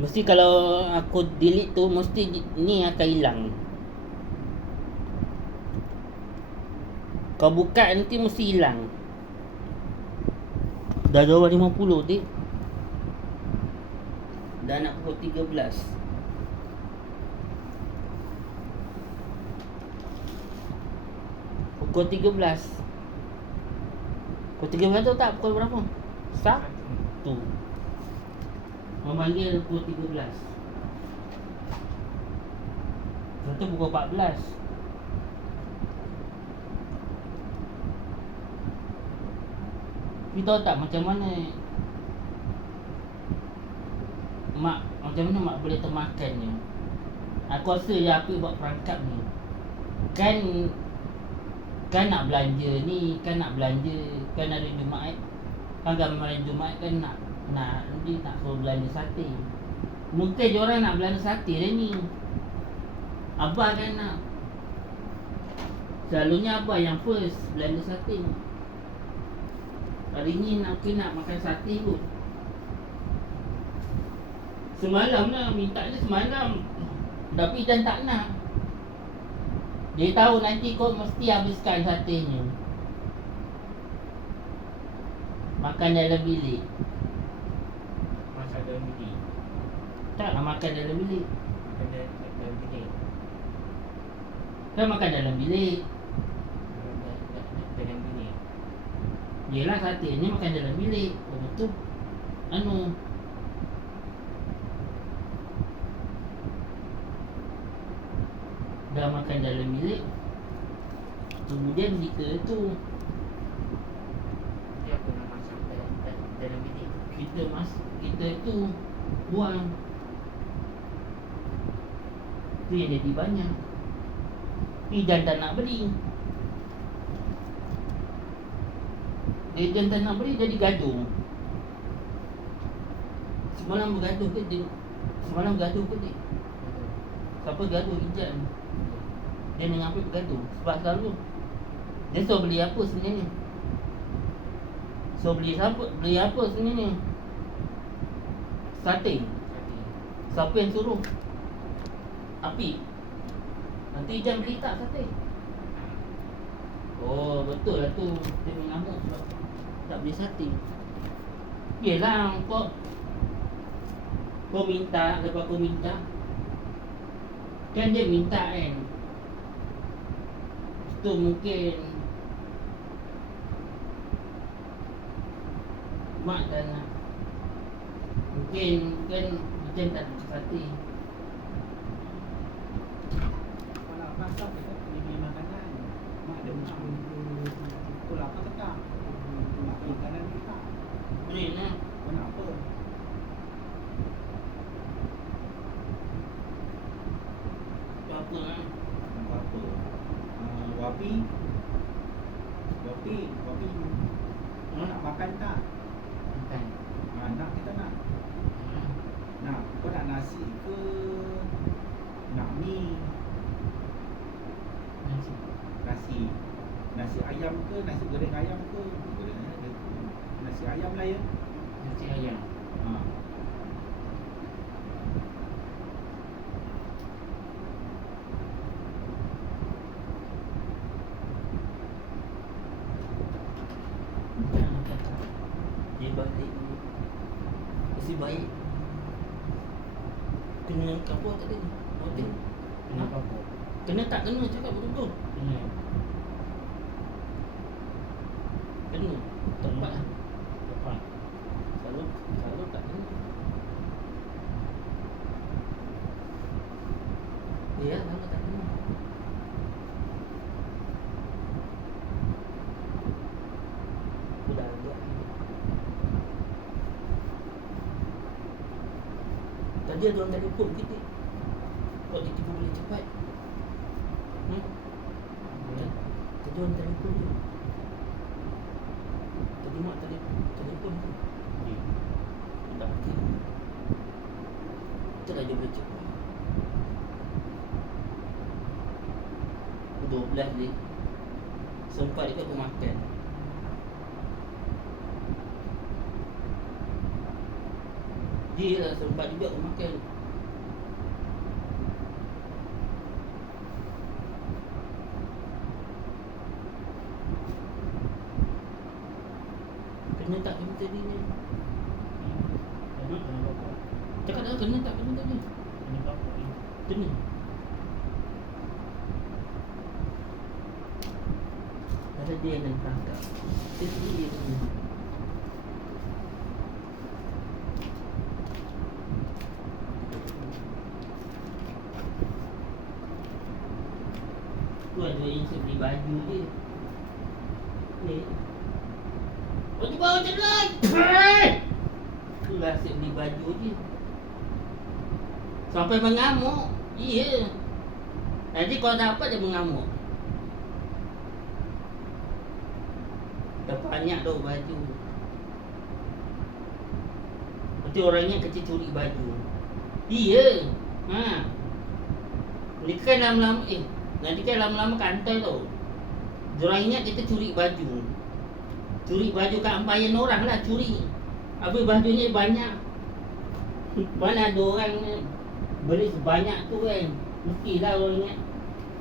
Mesti kalau aku delete tu mesti ni akan hilang. Kau buka nanti mesti hilang. Dah jauh 50 dik. Dah nak pukul 13. Pukul 13. Pukul 13 tu tak pukul berapa? Satu. Memanggil pukul 13. Satu pukul 14. Kita tahu tak macam mana macam mana mak boleh termakannya. Aku rasa je apa buat perangkap ni. Kan nak belanja ni, kan nak belanja, kan hari Jumaat. Kan gambar hari Jumaat kan nak suruh belanja sate. Mungkin je orang nak belanja sate dah ni. Abah kan nak. Selalunya abah yang first belanja sate. Hari ni nak makan sate kot. Semalam lah minta dia semalam. Tapi Jan tak nak. Dia tahu nanti kau mesti habiskan satenya. Makan dalam bilik. Masak dalam bilik. Tak nak makan dalam bilik. Makan dalam bilik. Kan makan dalam bilik. Dalam bilik. Yelah satenya makan dalam bilik. Betul. Dah makan dalam bilik. Kemudian kita tu Dia apa nak masak dalam bilik? Kita tu buang. Tu yang jadi banyak. Jan tak nak beli. Jan tak nak beli jadi gaduh. Semalam bergaduh ke dia? Siapa gaduh? Ijan. Dia dengan apa bergaduh? Sebab selalu dia suruh beli apa sebenarnya? Beli apa sebenarnya? Sate. Siapa yang suruh? Api. Nanti Ijan beli tak sate? Oh betul lah tu. Dia mengamuk sebab tak beli sate. Yelah kau minta. Lepas kau minta, kan dia minta kan. Tu mungkin mak tak nak. Mungkin kan macam tak nak sate. Kalau pasal kita beli makanan, mak ada mak pukul apa tak? Makanan kita. Boleh lah. Kenapa? Tu apa lah. Apa? Wapi. Nak makan tak? Makan. Nak kita nak. Nak, kau nak nasi ke? Nak mi? Nasi. Nasi ayam ke? Nasi goreng ayam ke? Nasi ayam lah ya. Nasi ayam. Dia balik mesti baik. Kena apa tadi? Hotel. Kenapa apa? Kena tak kena cakap betul-betul. Kena. Tempat lah. Tepat. Selalu tak kena. Ya, selalu tak kena. Aku dah buat. Tadi ada orang telefon kita. Kok tiba-tiba boleh cepat? Tadi orang telefon dia. Tadi mak telefon tu. Tak okey. Kita dah boleh cepat. 12 ni. Sempat juga aku makan. Dia lah sempat juga aku makan. Kena tak kena tadi ni? Tadi kena apa? Cakap dah kena tak kena tadi? Kena apa ni? Kena. Ada dia yang tangkap. Dia sendiri dia kena. Tu ada yang saya beli baju dia. Ni. Baju baru jalan. Itulah saya beli baju dia. Sampai mengamuk. Iya. Nanti kalau dapat dia mengamuk. Dah banyak tu baju. Nanti orangnya kecil curi baju. Iya. Ha. Ni kan lama-lama nanti kan lama-lama kantor tu. Diorang ingat kita curi baju. Curi baju kat ampayan orang lah, curi. Habis bajunya banyak. Mana ada orang beli sebanyak tu kan. Mestilah orang ingat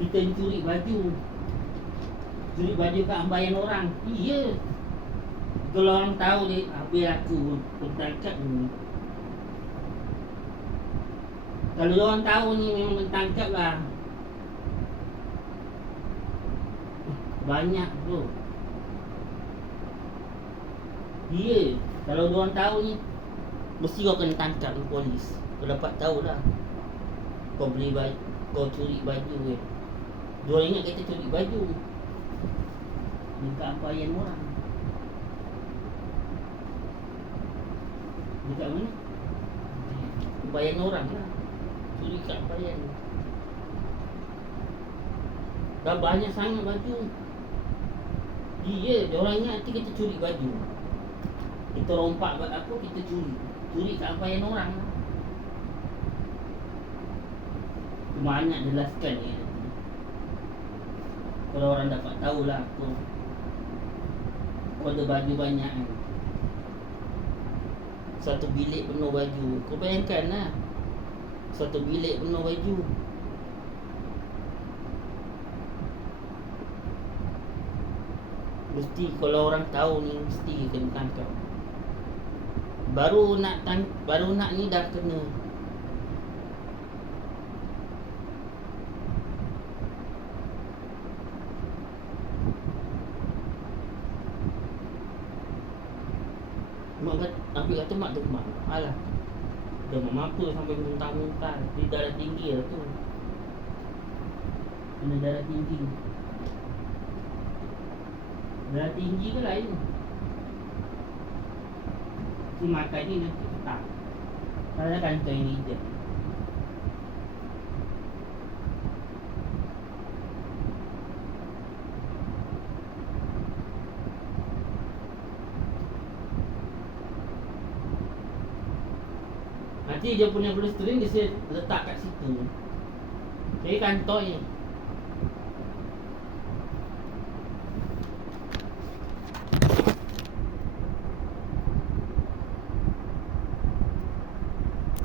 kita curi baju. Curi baju kat ampayan orang. Iya. Kalau orang tahu dia, habis aku tertangkap ni. Kalau orang tahu ni memang tertangkap lah. Banyak tu. Iya. Kalau orang tahu ni, mesti kau kena tangkap dengan polis. Kau dapat tahu lah. Kau beli baju, kau curi baju kan. Diorang ingat kita curi baju. Dekat ampayan orang. Dekat mana? Ampayan orang lah. Curi kat ampayan. Dah banyak sangat baju. Iya, diorang ingat nanti kita curi baju. Kita rompak buat apa, kita curi. Curi kat ampayan orang. Banyak jelaskan ni. Kalau orang dapat tahulah aku. Kau ada baju banyak kan. Satu bilik penuh baju. Kau bayangkan lah. Satu bilik penuh baju. Mesti kalau orang tahu ni, mesti kena tangkap. Baru nak ni dah kena. Mak kata, Afiq kata mak demam. Alah. Demam apa sampai muntah-muntah. Dia darah tinggi lah tu. Kena darah tinggi. Darah tinggi ke lain? Si makan ni nanti petang. Kalau kantoi ni je. Nanti dia punya blue string dia letak kat situ. Jadi kantoi ni.